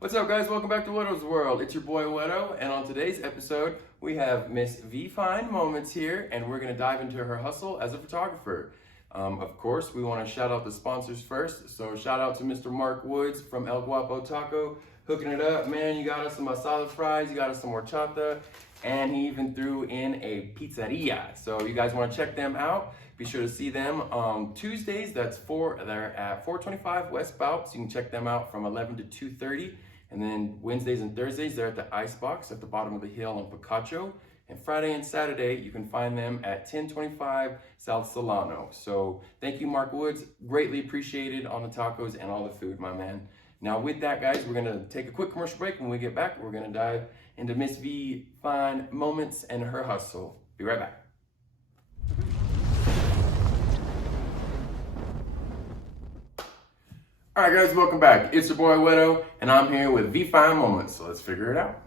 What's up, guys? Welcome back to Whetto's World. It's your boy Whetto, and on today's episode, we have Miss VFineeMoments here, and we're going to dive into her hustle as a photographer. Of course, we want to shout out the sponsors first. So shout out to Mr. Mark Woods from El Guapo Taco, hooking it up. Man, you got us some asada fries, you got us some horchata, and he even threw in a pizzeria. So you guys want to check them out. Be sure to see them on Tuesdays. They're at 425 West Bout, so you can check them out from 11 to 2:30. And then Wednesdays and Thursdays, they're at the Icebox at the bottom of the hill in Picacho. And Friday and Saturday, you can find them at 1025 South Solano. So thank you, Mark Woods. Greatly appreciated on the tacos and all the food, my man. Now with that, guys, we're gonna take a quick commercial break. When we get back, we're gonna dive into Miss VFineeMoments and her hustle. Be right back. All right, guys, welcome back. It's your boy Whetto, and I'm here with VFineeMoments. So let's figure it out.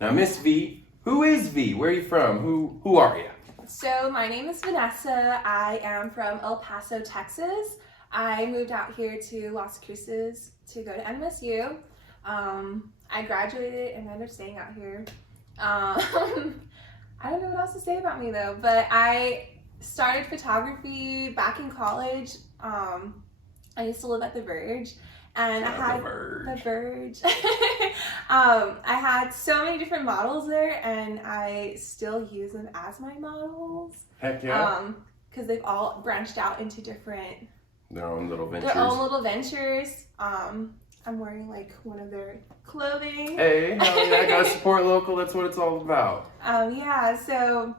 Now, Miss V, who is V? Where are you from? Who are you? So my name is Vanessa. I am from El Paso, Texas. I moved out here to Las Cruces to go to NMSU. I graduated and ended up staying out here. I don't know what else to say about me though, but I started photography back in college. I used to live at the Verge, and I had the Verge. I had so many different models there, and I still use them as my models. Heck yeah. Because they've all branched out into their own little ventures. I'm wearing like one of their clothing. Hey, hell yeah, I gotta support local. That's what it's all about. Yeah, so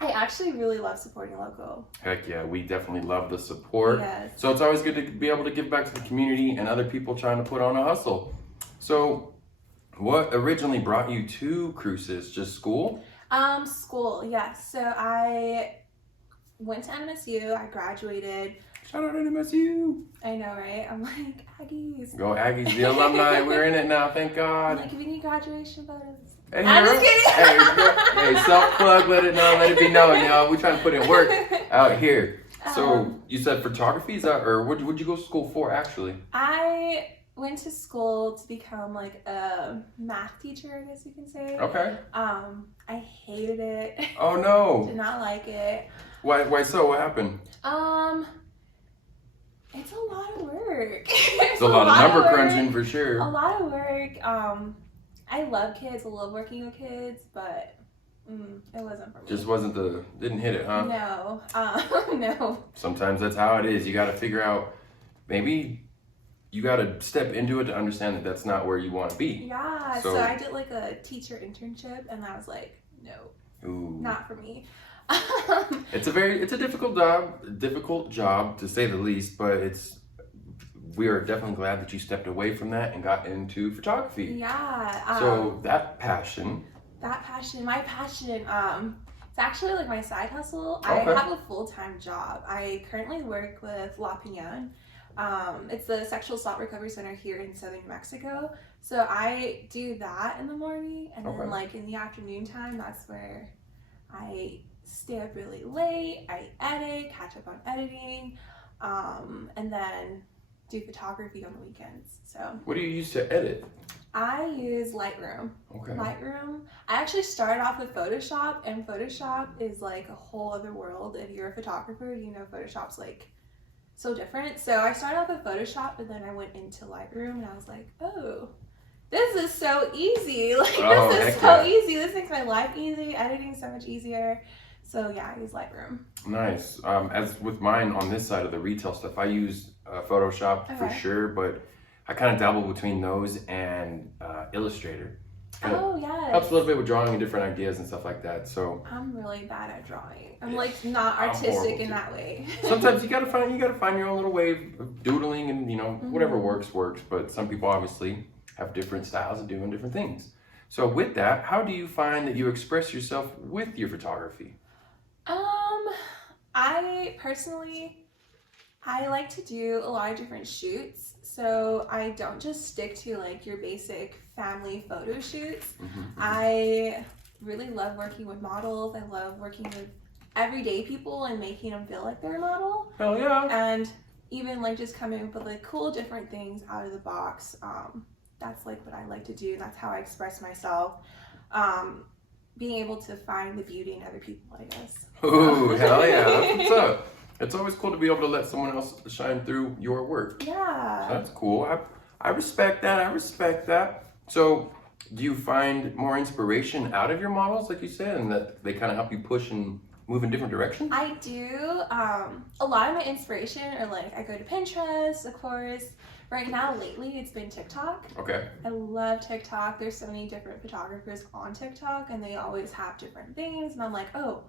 I actually really love supporting local. Heck yeah, we definitely love the support. Yes. So it's always good to be able to give back to the community and other people trying to put on a hustle. So what originally brought you to Cruces? Just school? School, yes. So I went to NMSU, I graduated. Shout out to NMSU. I know, right? I'm like, Aggies. Go Aggies, the alumni. We're in it now, thank God. I'm like, we need graduation photos. Hey, I'm just kidding. Hey, self-plug, let it be known, y'all. We're trying to put in work out here. So you said photography, is that, or what'd you go to school for actually? I went to school to become like a math teacher, I guess you can say. Okay. I hated it. Oh no. Did not like it. Why so? What happened? It's a lot of work. It's a lot of number crunching for sure. A lot of work. I love kids. I love working with kids, but it wasn't for me. Just didn't hit it, huh? No. No. Sometimes that's how it is. You got to figure out, maybe you got to step into it to understand that that's not where you want to be. Yeah. So I did like a teacher internship, and I was like, no, not for me. It's a difficult job to say the least, but we are definitely glad that you stepped away from that and got into photography. Yeah. So my passion, it's actually like my side hustle. Okay. I have a full-time job. I currently work with DowatiwantIndustries. It's the sexual assault recovery center here in southern Mexico. So I do that in the morning, and then like in the afternoon time, that's where I stay up really late. I edit, catch up on editing, and then do photography on the weekends. So what do you use to edit? I use Lightroom. Okay. Lightroom. I actually started off with Photoshop, and Photoshop is like a whole other world. If you're a photographer, you know Photoshop's like so different. So I started off with Photoshop, and then I went into Lightroom, and I was like, oh, this is so easy. Like this is so easy. This makes my life easy. Editing's so much easier. So yeah, I use Lightroom. Nice. As with mine on this side of the retail stuff, I use Photoshop for sure, but I kind of dabble between those and Illustrator. Oh yeah. Helps a little bit with drawing and different ideas and stuff like that. So I'm really bad at drawing. I'm like not artistic in that way. Sometimes you gotta find your own little way of doodling, and whatever works. But some people obviously have different styles of doing different things. So with that, how do you find that you express yourself with your photography? I personally, I like to do a lot of different shoots. So I don't just stick to like your basic family photo shoots. I really love working with models. I love working with everyday people and making them feel like they're a model. Hell yeah. And even like just coming up with like cool different things out of the box. that's like what I like to do. That's how I express myself. Being able to find the beauty in other people, I guess. Ooh, hell yeah, that's what's up. It's always cool to be able to let someone else shine through your work. Yeah. So that's cool. I respect that. I respect that. So, do you find more inspiration out of your models, like you said, and that they kind of help you push and move in different directions? I do. A lot of my inspiration are like, I go to Pinterest, of course. Right now, lately, it's been TikTok. Okay. I love TikTok. There's so many different photographers on TikTok, and they always have different things. And I'm like, oh,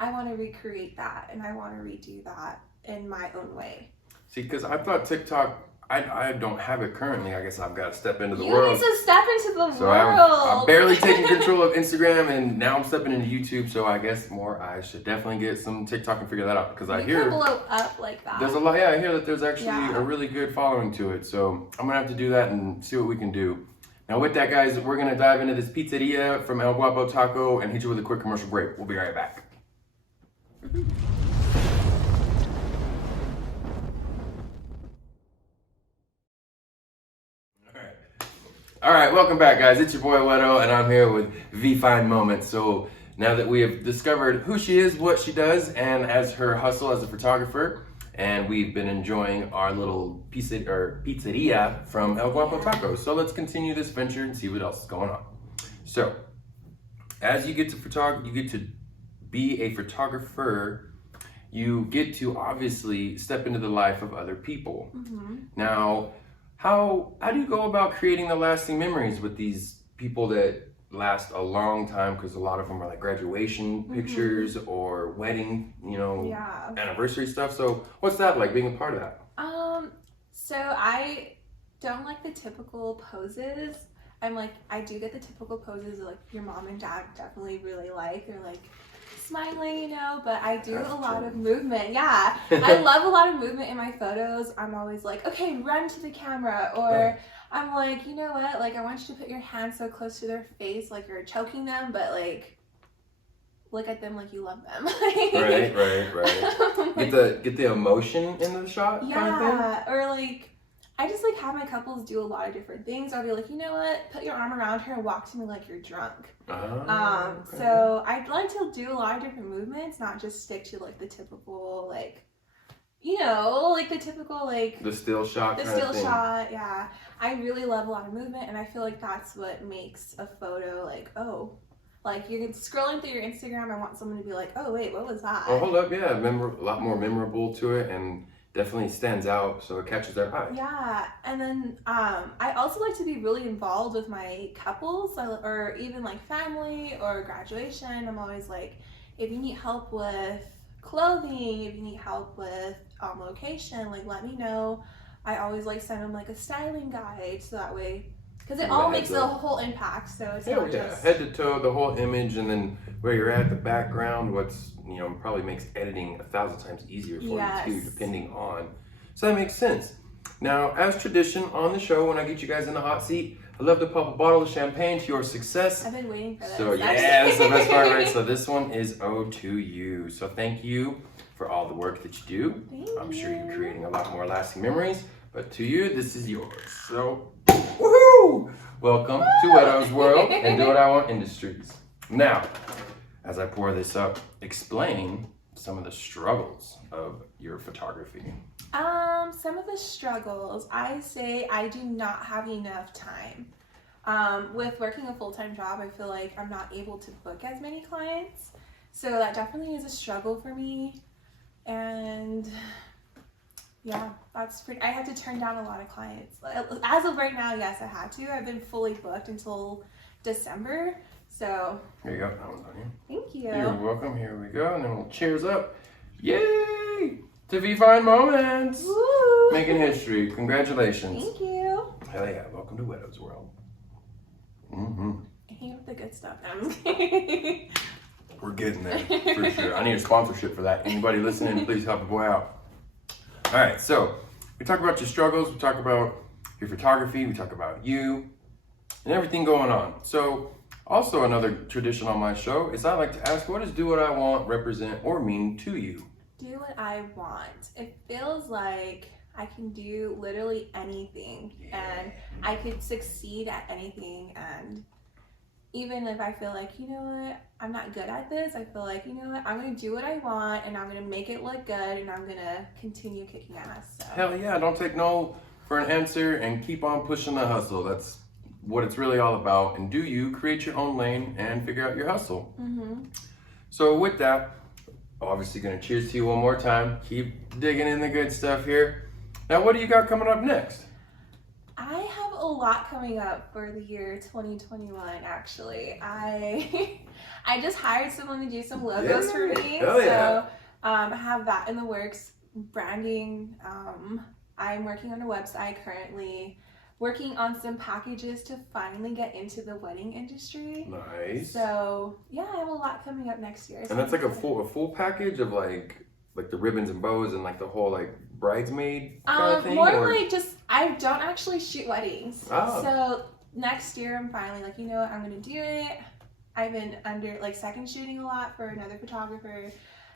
I want to recreate that, and I want to redo that in my own way. See, because I thought TikTok, I don't have it currently. I guess I've got to step into the You world. need to step into the So world. I'm barely taking control of Instagram, and now I'm stepping into YouTube. So I guess I should definitely get some TikTok and figure that out, because I You hear can blow up like that. there's a lot. Yeah, I hear that there's actually Yeah. a really good following to it. So I'm gonna have to do that and see what we can do. Now with that, guys, we're gonna dive into this pizzeria from El Guapo Taco and hit you with a quick commercial break. We'll be right back. All right, welcome back, guys. It's your boy Whetto, and I'm here with VFineeMoments. So now that we have discovered who she is, what she does, and as her hustle as a photographer, and we've been enjoying our little pizzeria from El Guapo Tacos. So let's continue this venture and see what else is going on. So, as you get to be a photographer, you get to obviously step into the life of other people. Mm-hmm. Now, how do you go about creating the lasting memories with these people that last a long time? Because a lot of them are like graduation pictures or wedding, anniversary stuff. So what's that like, being a part of that? So I don't like the typical poses. I do get the typical poses like your mom and dad definitely really like. They're like smiling, but I do a lot of movement. Yeah, I love a lot of movement in my photos. I'm always like, okay, run to the camera, or I'm like, you know what, like I want you to put your hands so close to their face like you're choking them, but like look at them like you love them. Right. Get the emotion in the shot. Yeah, kind of thing? or like I just like have my couples do a lot of different things. I'll be like, you know what, put your arm around her and walk to me like you're drunk. Okay. So I'd like to do a lot of different movements, not just stick to like the typical like, like the typical like the still shot. The kind still of thing. shot, yeah. I really love a lot of movement, and I feel like that's what makes a photo like, oh, like you're scrolling through your Instagram. I want someone to be like, oh wait, what was that? Oh, hold up, yeah, a lot more memorable to it, and definitely stands out, so it catches their eye. Yeah, and then I also like to be really involved with my couples, or even like family or graduation. I'm always like, if you need help with clothing, if you need help with location, like let me know. I always like send them like a styling guide, so that way, because it all makes a whole impact. So it's not just head to toe, the whole image, and then where you're at, the background, what's probably makes editing 1,000 times easier for you too, depending on. So that makes sense. Now, as tradition on the show, when I get you guys in the hot seat, I love to pop a bottle of champagne to your success. I've been waiting for this. So yeah, that's the best part, right? So this one is owed to you. So thank you for all the work that you do. I'm sure you're creating a lot more lasting memories, but to you, this is yours. So, woohoo! Welcome to Whetto's World and DowatiwantIndustries. Now, as I pour this up, explain some of the struggles of your photography. Some of the struggles, I say I do not have enough time. With working a full-time job, I feel like I'm not able to book as many clients. So that definitely is a struggle for me. And yeah, I had to turn down a lot of clients. As of right now, yes, I had to. I've been fully booked until December. So here you go. That one's on you. Thank you. You're welcome. Here we go. And then we'll cheers up. Yay! To VFineeMoments! Woo! Making history. Congratulations. Thank you. Hell yeah. Welcome to Whetto's World. Hang up the good stuff. I'm just kidding. We're getting there, for sure. I need a sponsorship for that. Anybody listening, please help a boy out. All right, so we talk about your struggles. We talk about your photography. We talk about you and everything going on. So also another tradition on my show is I like to ask, what does do what I want represent or mean to you? Do what I want. It feels like I can do literally anything, and I could succeed at anything. And even if I feel like, you know what, I'm not good at this, I feel like, you know what, I'm going to do what I want, and I'm going to make it look good, and I'm going to continue kicking ass. So. Hell yeah, don't take no for an answer and keep on pushing the hustle. That's what it's really all about. And do you create your own lane and figure out your hustle. So with that, obviously going to cheers to you one more time. Keep digging in the good stuff here. Now, what do you got coming up next? I have a lot coming up for the year 2021, actually. I just hired someone to do some logos for me. Hell yeah. So I have that in the works. Branding. I'm working on a website currently. Working on some packages to finally get into the wedding industry. Nice. So yeah, I have a lot coming up next year. And that's like a full package of like the ribbons and bows and like the whole like bridesmaid kind of thing? More like just, I don't actually shoot weddings. Oh. So next year I'm finally like, you know what, I'm gonna do it. I've been under like second shooting a lot for another photographer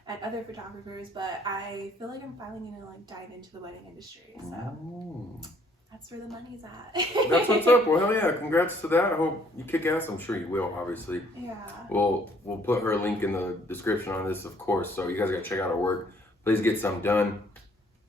and other photographers, but I feel like I'm finally gonna like dive into the wedding industry. So. Ooh. That's where the money's at. That's what's up. Well, hell yeah. Congrats to that. I hope you kick ass. I'm sure you will, obviously. Yeah. We'll put her link in the description on this, of course. So you guys got to check out her work. Please get some done.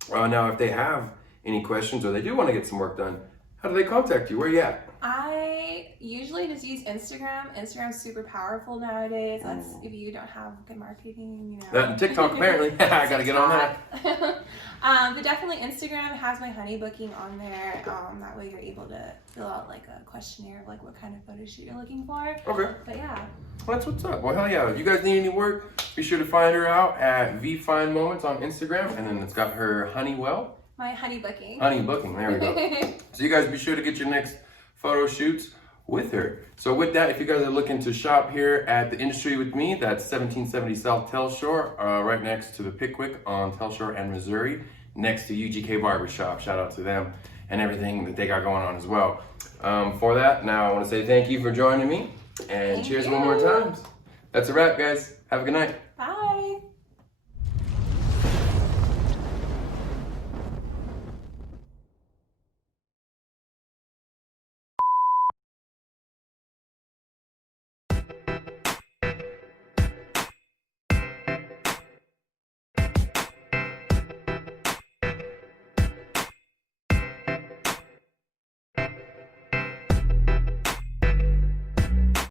Now, if they have any questions or they do want to get some work done, how do they contact you? Where you at? I usually just use Instagram. Instagram's super powerful nowadays. That's if you don't have good marketing, you know. That and TikTok, apparently. I got to get on that. But definitely Instagram has my honey booking on there. That way you're able to fill out like a questionnaire of like what kind of photo shoot you're looking for. Okay. But yeah. Well, that's what's up. Well, hell yeah. If you guys need any work, be sure to find her out at VFineeMoments on Instagram. And then it's got her Honeywell. My honey booking. Honey booking. There we go. So you guys be sure to get your next photo shoots with her. So with that, if you guys are looking to shop here at the industry with me, that's 1770 South Telshore, right next to the Pickwick on Telshore and Missouri, next to UGK Barbershop. Shout out to them and everything that they got going on as well. For that, now I want to say thank you for joining me, and cheers one more time. That's a wrap, guys. Have a good night. Bye.